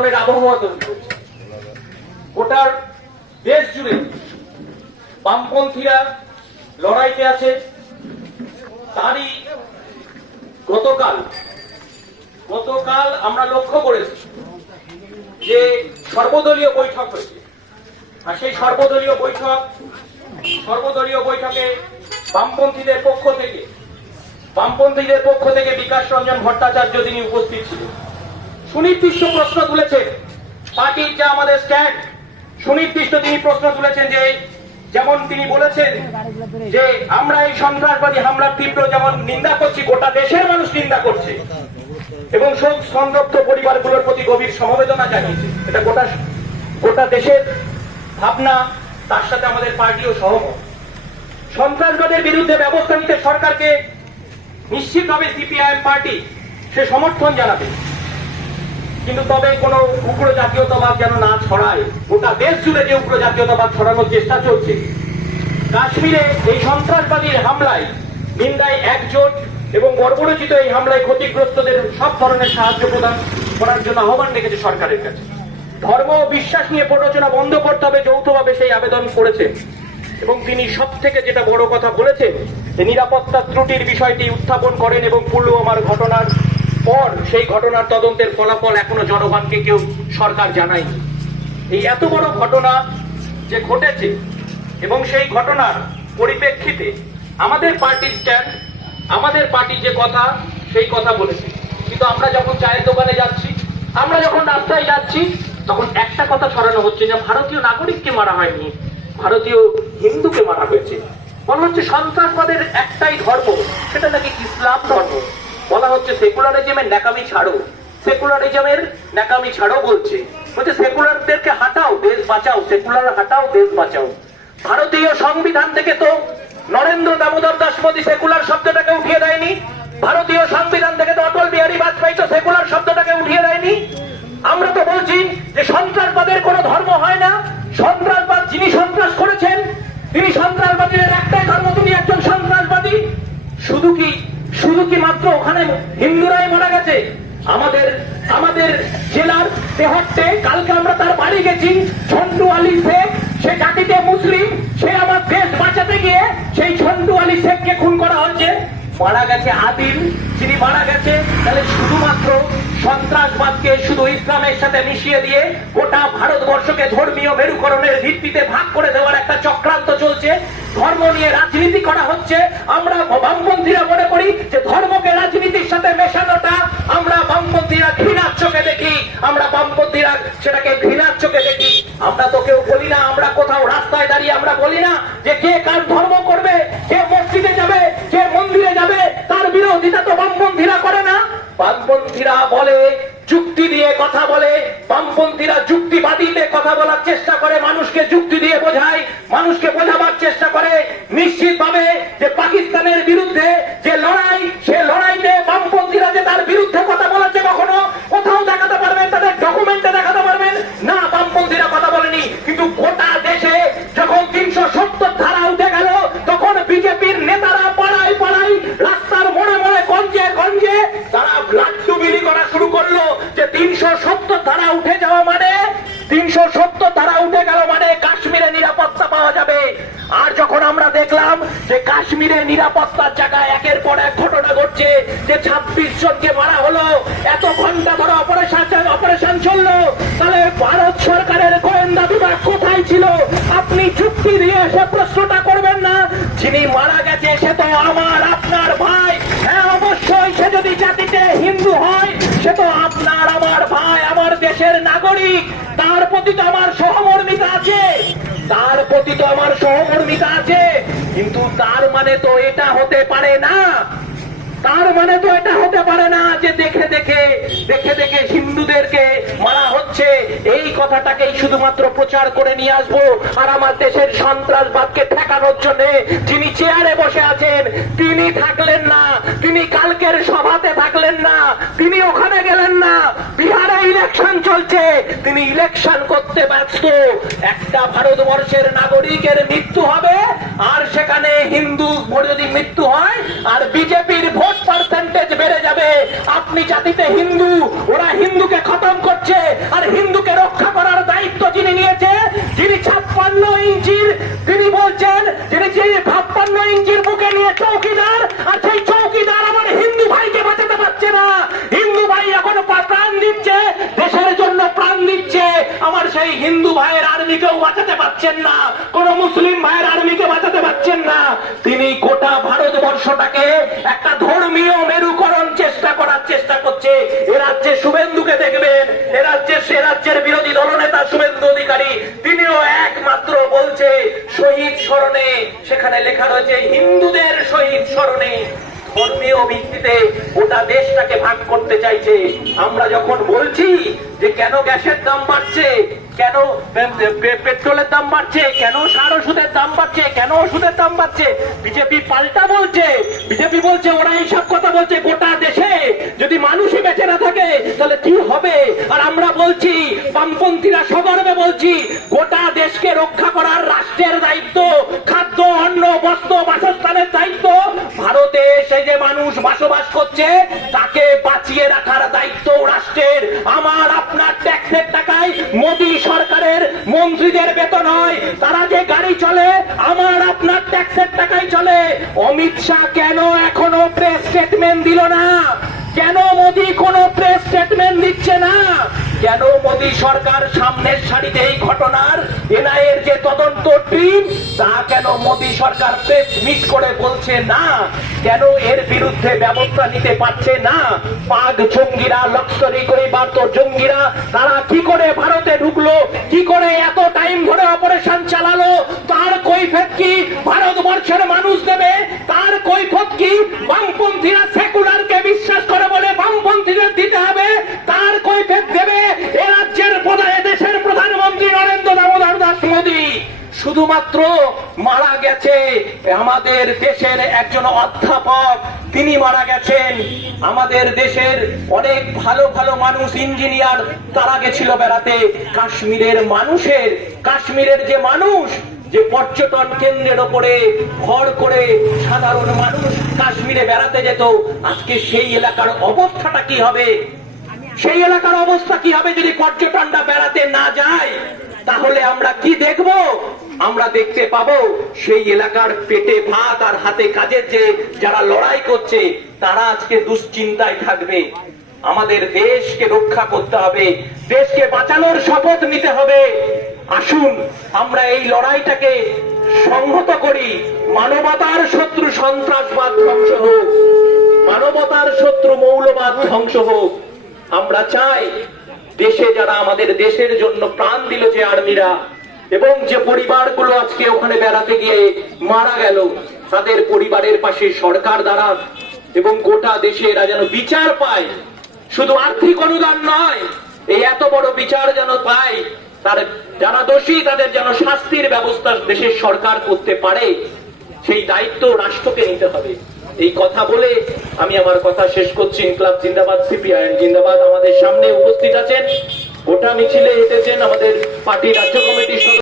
মেরুকরণের আবহাওয়া তৈরি করছে। গোটার দেশ জুড়ে বামপন্থীরা লড়াইতে আছে। তারই গতকাল গতকাল আমরা লক্ষ্য করেছি যে সর্বদলীয় বৈঠক হয়েছে। আর সেই সর্বদলীয় বৈঠক, সর্বদলীয় বৈঠকে বামপন্থীদের পক্ষ থেকে, বামপন্থীদের পক্ষ থেকে বিকাশ রঞ্জন ভট্টাচার্য তিনি উপস্থিত ছিলেন। সুনির্দিষ্ট প্রশ্ন তুলেছেন পার্টির যা আমাদের স্ট্যান্ড সুনির্দিষ্ট তিনি প্রশ্ন তুলেছেন যে, যেমন তিনি বলেছেন যে, আমরা এই সন্ত্রাসবাদী হামলার তীব্র যেমন নিন্দা করছি, গোটা দেশের মানুষ নিন্দা করছে। এবং শোক সংরক্ত পরিবারগুলোর প্রতি গভীর সমবেদনা জানিয়েছে। এটা গোটা গোটা দেশের ভাবনা, তার সাথে আমাদের পার্টিও সহমত। সন্ত্রাসবাদের বিরুদ্ধে ব্যবস্থা নিতে সরকারকে নিশ্চিতভাবে সিপিআইএম পার্টি সে সমর্থন জানাবে। কিন্তু তবে কোন উগ্র জাতীয়তাবাদ যেন না ছড়ায়, গোটা দেশ জুড়ে যে উগ্র জাতীয়তাবাদ ছড়ানোর চেষ্টা চলছে। কাশ্মীরে এই সন্ত্রাসবাদীর হামলায় নিন্দায় একজোট এবং বর্বরচিত এই হামলায় ক্ষতিগ্রস্তদের সব ধরনের সাহায্য প্রদান করার জন্য আহ্বান রেখেছে সরকারের কাছে। ধর্ম ও বিশ্বাস নিয়ে প্ররোচনা বন্ধ করতে হবে যৌথভাবে সেই আবেদন করেছে। এবং তিনি সব থেকে যেটা বড় কথা বলেছেন, যে নিরাপত্তা ত্রুটির বিষয়টি উত্থাপন করেন এবং পুলওয়ামার ঘটনার পর সেই ঘটনার তদন্তের ফলাফল এখনও জনগণকে কেউ সরকার জানায়নি। এই এত বড় ঘটনা যে ঘটেছে এবং সেই ঘটনার পরিপ্রেক্ষিতে আমাদের পার্টির স্ট্যান্ড, আমাদের পার্টি যে কথা, সেই কথা বলেছে। কিন্তু আমরা যখন চায়ের দোকানে যাচ্ছি, আমরা যখন রাস্তায় যাচ্ছি, তখন একটা কথা ছড়ানো হচ্ছে যে ভারতীয় নাগরিককে মারা হয়নি, ভারতীয় হিন্দুকে মারা হয়েছে। বলা হচ্ছে সন্ত্রাসবাদের একটাই ধর্ম, সেটা নাকি ইসলাম ধর্ম? বলা হচ্ছে সেকুলারিজমের ন্যাকামি ছাড়ো। সেকুলারিজমের ন্যাকামি ছাড়ো বলছে। বলছে, সেকুলারদেরকে হাঁটাও, দেশ বাঁচাও, সেকুলার হাঁটাও, দেশ বাঁচাও। ভারতীয় সংবিধান থেকে তো নরেন্দ্র দামোদর দাস মোদী সেকুলার শব্দটাকে উঠিয়ে দেয়নি। ভারতীয় সংবিধান থেকে তো অটল বিহারী বাজপেয়ী তো সেকুলার শব্দটাকে উঠিয়ে দেয়নি। আমরা তো বলছি যে সন্ত্রাসবাদের কোনো ধর্ম হয় না। সন্ত্রাসবাদ, যিনি সন্ত্রাস করেছেন, তিনি সন্ত্রাসবাদীদের একটাই ধর্ম তিনি একজন সন্ত্রাসবাদী শুধু কি মাত্র ওখানে হিন্দুরাই মারা গেছে। আমাদের আমাদের জেলার তেহট্টে কালকে আমরা তার বাড়ি গেছি, ঝন্টু আলী শেখ। সে জাতিতে মুসলিম, সে আমার দেশ বাঁচাতে গিয়ে সেই ঝন্টু আলী শেখকে খুন করা হচ্ছে মারা গেছে আদিল, যিনি মারা গেছে, তাহলে শুধুমাত্র সন্ত্রাসবাদকে শুধু ইসলামের সাথে মিশিয়ে দিয়ে গোটা ভারতবর্ষকে ধর্মীয় মেরুকরণের ভিত্তিতে ভাগ করে দেওয়ার একটা চক্রান্ত চলছে। ধর্ম নিয়ে রাজনীতি করা হচ্ছে, আমরা বামপন্থীরা মনে করি যে ধর্মকে রাজনীতির সাথে মেশানোটা আমরা বামপন্থীরা ঘৃণার চোখে দেখি, আমরা বামপন্থীরা সেটাকে ঘৃণার চোখে দেখি। আমরা তো কেউ বলি না, আমরা কোথাও রাস্তায় দাঁড়িয়ে আমরা বলি না যে কে কার ধর্ম করবে, কে মসজিদে যাবে, কে মন্দিরে যাবে, তার বিরোধিতা তো বামপন্থীরা করে না। বামপন্থীরা বলে, যুক্তি দিয়ে কথা বলে, বামপন্থীরা যুক্তিবাদীতে কথা বলার চেষ্টা করে, মানুষকে যুক্তি দিয়ে বোঝায়, মানুষকে নিশ্চিতভাবে যে পাকিস্তানের বিরুদ্ধে যে লড়াই, সে লড়াইতে বামপন্থীরা যে তার বিরুদ্ধে কথা বলেছে কখনো, কোথাও দেখাতে পারবেন, তাদের ডকুমেন্টে দেখাতে পারবেন। না, বামপন্থীরা কথা বলেনি। কিন্তু গোটা দেশে যখন তিনশো সত্তর ধারা উঠে গেল, তখন বিজেপির নেতারা পাড়ায় পাড়ায় রাস্তার মোড়ে মোড়ে গঞ্জে গঞ্জে তারা লাড্ডু বিলি করা শুরু করল যে তিনশো সত্তর ধারা উঠে যাওয়া মানে তিনশো সত্তর ধারা উঠে গেল মানে কাশ্মীরে নিরাপত্তা পাওয়া যাবে। আর যখন দেখলাম যে কাশ্মীরে নিরাপত্তার জায়গায় একের পর এক ঘটনা ঘটছে, যে ছাব্বিশ জনকে মারা হলো, এত ঘণ্টা ধরে অপারেশন অপারেশন চলল। তাহলে ভারত সরকারের গোয়েন্দা বিভাগ কোথায় ছিল? আপনি যুক্তি দিয়ে সে প্রশ্নটা করবেন না? যিনি মারা গেছে, সে তো আমার, আপনার ভাই। হ্যাঁ অবশ্যই সে যদি জাতিতে হিন্দু হয়, সে তো আপনার, আমার ভাই, আমার দেশের নাগরিক। তার প্রতি তো আমার সহমর্মিতা আছে। তার প্রতি তো আমার সহমর্মিতা আছে। তার মানে তো এটা হতে পারে না। তার মানে তো এটা হতে পারে না যে দেখে দেখে দেখে দেখে হিন্দুদেরকে মারা হচ্ছে। এই কথাটাকেই শুধুমাত্র প্রচার করে নিয়ে আসব। আর আমার দেশের সন্ত্রাসবাদকে ঠেকানোর জন্য যিনি চেয়ারে বসে আছেন, তিনি থাকলেন না। তিনি কালকের সভাতে থাকলেন না। তিনি ওখানে গেলেন না। বিহারে ইলেকশন চলছে। তিনি ইলেকশন করতে ব্যস্ত। একটা ভারতবর্ষের নাগরিকের মৃত্যু হবে। আর সেখানে হিন্দু যদি মৃত্যু হয়, আর বিজেপির ভোট পার্সেন্টেজ বেড়ে যাবে, আপনি জাতিতে হিন্দু, ওরা হিন্দুকে খতম করছে, আর হিন্দুকে রক্ষা পারছেন না। কোন মুসলিম ভাইয়ের আর্মিকে বাঁচাতে পারছেন না। তিনি গোটা ভারতবর্ষটাকে একটা ধর্মীয় মেরুকরণ চেষ্টা করার চেষ্টা করছে। এ রাজ্যে শুভেন্দুকে দেখবেন এ রাজ্যে, সে রাজ্যের বিরোধী দলনেতা শুভেন্দু অধিকারী, তিনিও একমাত্র বলছে, শহীদ স্মরণে, সেখানে লেখা রয়েছে, হিন্দুদের শহীদ স্মরণে। ধর্মীয় ভিত্তিতে গোটা দেশটাকে ভাগ করতে চাইছে। আমরা যখন বলছি যে কেন গ্যাসের দাম বাড়ছে কেন পেট্রোলের দাম বাড়ছে? কেন সার ওষুধের দাম বাড়ছে? কেন ওষুধের দাম বাড়ছে? বিজেপি পাল্টা বলছে। বিজেপি বলছে, ওরা এইসব কথা বলছে, গোটা দেশে যদি মানুষই বেঁচে না থাকে তাহলে কি হবে। আর আমরা বলছি, বামপন্থীরা সগর্বে বলছি, গোটা দেশকে রক্ষা করার রাষ্ট্রের দায়িত্ব, খাদ্য, অন্ন, বস্ত্র, বাসস্থানের দায়িত্ব। ভারতে সেই যে মানুষ বসবাস করছে, তাকে বাঁচিয়ে রাখার দায়িত্ব রাষ্ট্রের। আমার, আপনার ট্যাক্সের টাকায় মোদী সরকারের মন্ত্রীদের বেতন হয়। তারা যে গাড়ি চলে, আমার, আপনার ট্যাক্সের টাকায় চলে। অমিত শাহ কেন এখনও প্রেস স্টেটমেন্ট দিল না? কেন মোদী কোনো প্রেস স্টেটমেন্ট দিচ্ছে না? কেন মোদী সরকার সামনের সারিতে এই ঘটনার এনআইএর যে তদন্ত টিম তা কেন মোদী সরকার প্রেস মিট করে বলছে না? কেন এর বিরুদ্ধে ব্যবস্থা নিতে পারছে না? পাক জঙ্গিরা, লস্করি করে বার্ত জঙ্গিরা, তারা কি করে ভারতে ঢুকলো? কি করে এত টাইম ধরে অপারেশন চালালো? তার কৈফেত কি ভারতবর্ষের মানুষ দেবে? তার কৈফত কি বামপন্থীরা শুধুমাত্র মারা গেছে। আমাদের দেশের একজন অধ্যাপক, তিনি মারা গেছেন। আমাদের দেশের অনেক ভালো ভালো মানুষ, ইঞ্জিনিয়ার, তারা গেছিল বেড়াতে। কাশ্মীরের মানুষের, কাশ্মীরের যে মানুষ, যে পর্যটন কেন্দ্রের ওপরে ভর করে সাধারণ মানুষ কাশ্মীরে বেড়াতে যেত, আজকে সেই এলাকার অবস্থাটা কি হবে? সেই এলাকার অবস্থা কি হবে যদি পর্যটনটা বেড়াতে না যায়? তাহলে আমরা কি দেখব? আমরা দেখতে পাবো সেই এলাকার পেটে ভাত আর হাতে কাজের যে যারা লড়াই করছে, তারা আজকে দুশ্চিন্তায় থাকবে। আমাদের দেশকে রক্ষা করতে হবে, দেশকে বাঁচানোর শপথ নিতে হবে। আসুন, আমরা এই লড়াইটাকে সংহত করি। মানবতার শত্রু সন্ত্রাসবাদ ধ্বংস হোক। মানবতার শত্রু মৌলবাদ ধ্বংস হোক। আমরা চাই দেশে যারা আমাদের দেশের জন্য প্রাণ দিল যে আর্মিরা এবং যে পরিবারগুলো আজকে ওখানে বেড়াতে গিয়ে মারা গেল, তাদের পরিবারের পাশে সরকার দ্বারা এবং গোটা দেশে এরা যেন বিচার পায়। শুধু আর্থিক অনুদান নয়, এই এত বড় বিচার যেন পায়, তার যারা দোষী, তাদের যেন শাস্তির ব্যবস্থা দেশের সরকার করতে পারে, সেই দায়িত্ব রাষ্ট্রকে নিতে হবে। এই কথা বলে আমি আমার কথা শেষ করছি। ইনকলাব জিন্দাবাদ, সিপিআইএম জিন্দাবাদ আমাদের সামনে উপস্থিত আছেন। গোটা মিছিলে হেঁটেছেন আমাদের পার্টি রাজ্য কমিটির সদস্য।